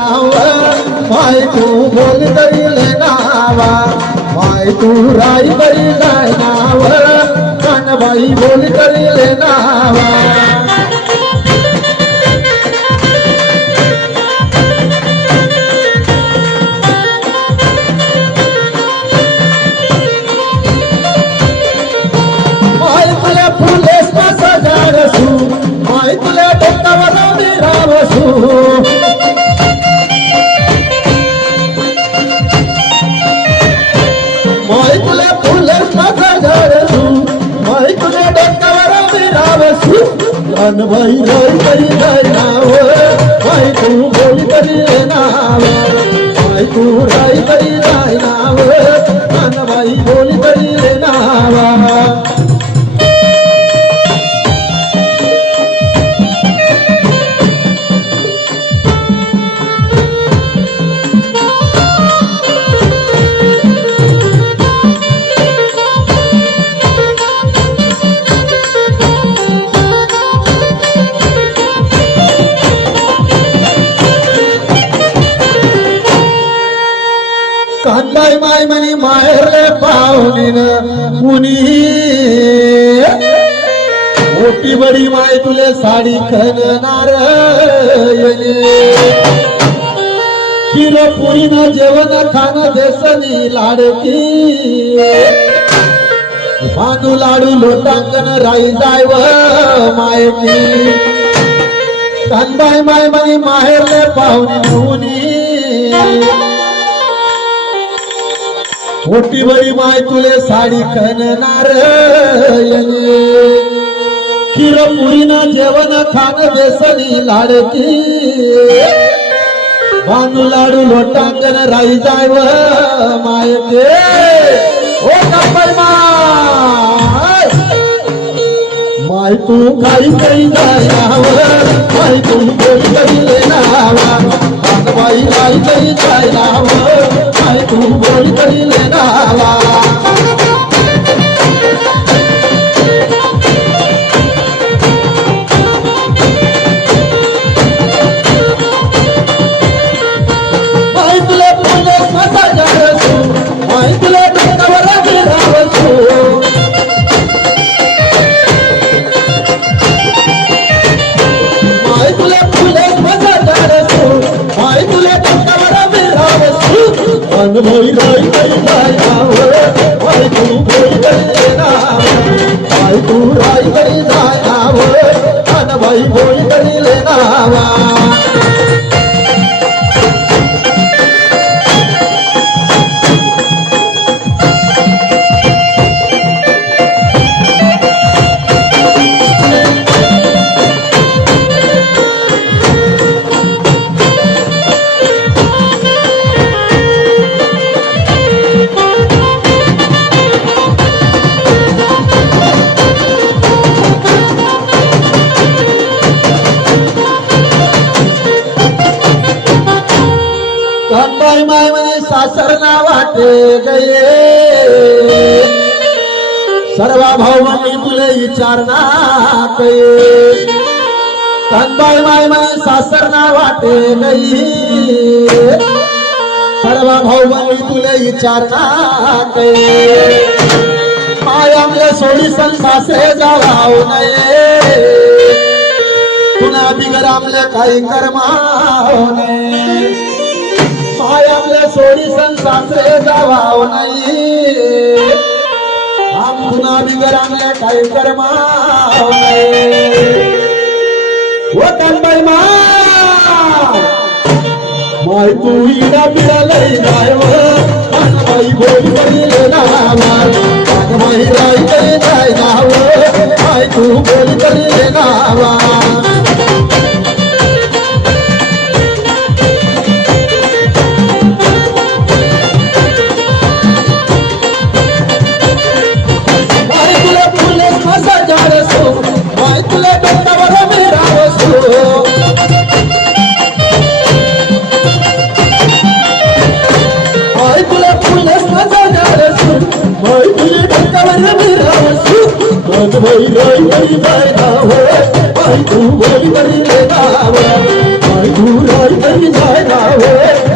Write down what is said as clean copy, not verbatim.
माय तू बोल करीले नावा माय तू राई करी जाय नाव कानबाई बोल करीले नावा माय तुला फुलेस कसा झाडसू माय तुला डोकावर विरावसू माय तुला फुलेस कसा झाडसू माय तुला डोकावर विरावसू कानबाई राई करी जाय नाव माय तू बोल करी नाव माय तू राई करी जाय नाव कानबाई बोल करी नावा कांदाय माय म्हणी माहेरले पाहुणीन कुणी मोठी बडी माय तुले साडी खणणार किलो पुरीनं जेवण खाणं देसनी लाडकी भानू लाडू लोटांगण राई जायव मायकी कांदाय माय म्हणी माहेरले पाहुणीन कुणी मोठी बडी माय तुले साडी खणणार किलो पुरीनं जेवण खाणं देसनी लाडकी भानू लाडू लोटांगण राई जायव मायके ओ गप्पाई माय माय तू काही काही जायव माय तू बोल करीले नावा कानबाई काही काही जायव माय तू बोल करीले नावा माय तुला फुले कसा झाडसू माय तुला डोकावर विरावसू माय तुला फुले कसा झाडसू माय तुला डोकावर विरावसू कानबाई राई करी जाय नाव माय तू बोल करी नाव माय तू राई करी जाय नाव कानबाई बोल करी नावा कानबाई माय म्हणे सासर ना वाटे गये सर्व भाऊ म्हणे तुले विचारणार कानबाई माय म्हणे सासर ना वाटे गई सर्व भाऊ म्हणे तुले विचारणार माय आमले सोडी सन सासरे जावाव नये पुन्हा बिगर आमले काही कर्माव नये माय आमले सोडी सन सासरे जावाव नाही आम पुन्हा बिगर आमले काही कर्माव नाही ओ कानबाई माय तू इडा पिडा लई जायव कानबाई बोल करीले नावा कानबाई राई करी जाय नाव माय तू बोल करीले नावा माय तुला डोकावर विरावसू माय तुला फुलेस कसा झाडसू माय तुला डोकावर विरावसू कानबाई राई करी जाय नाव माय तू बोल करीले नाव माय तू राई करी जाय नाव होय